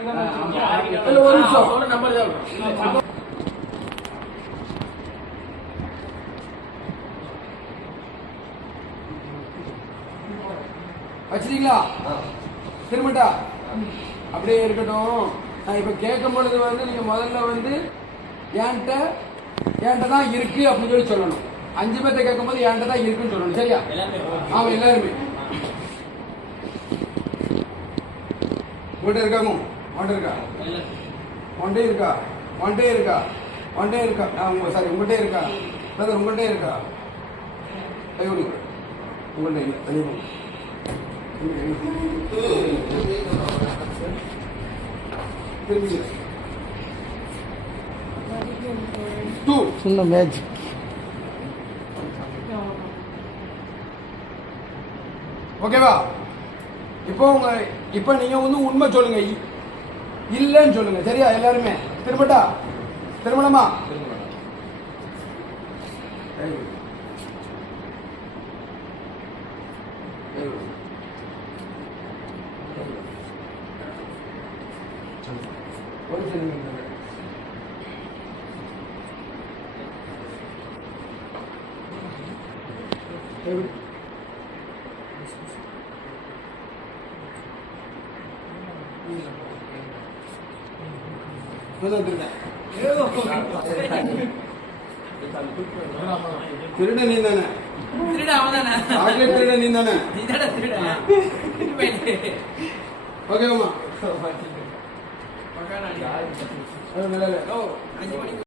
ஒரு நிமிஷம் நம்பர் வச்சிருக்கீங்களா? திரும்பட்டா அப்படியே இருக்கட்டும். நான் இப்ப கேட்கும் பொழுது வந்து நீங்க முதல்ல வந்து என்கிட்ட தான் இருக்கு அப்படின்னு சொல்லணும். 5 பேர்த்த கேட்கும் போது என்கிட்ட தான் இருக்குன்னு சொல்லணும். சரியா? ஆமா, எல்லாருமே உங்கள்கிட்ட இருக்காங்க. உங்கள்கிட்ட இருக்கா? ஒன்டே இருக்கா? ஒன்டே இருக்கா? ஒன்டே இருக்கா? சாரி, உங்கள்கிட்ட இருக்கா? பிரதர் உங்கள்கிட்ட இருக்கா? கை விடுங்க. உங்கள்கிட்ட இல்லை, வெளியே போங்க. சின்ன மேஜிக். ஓகேவா? இப்போ நீங்க வந்து உண்மை சொல்லுங்க, இல்லன்னு சொல்லுங்க. சரியா? எல்லாருமே திரும்பட்டா? திருமணமா? திருட நீ தானே? திருட நீ தானே? ஓகேமா?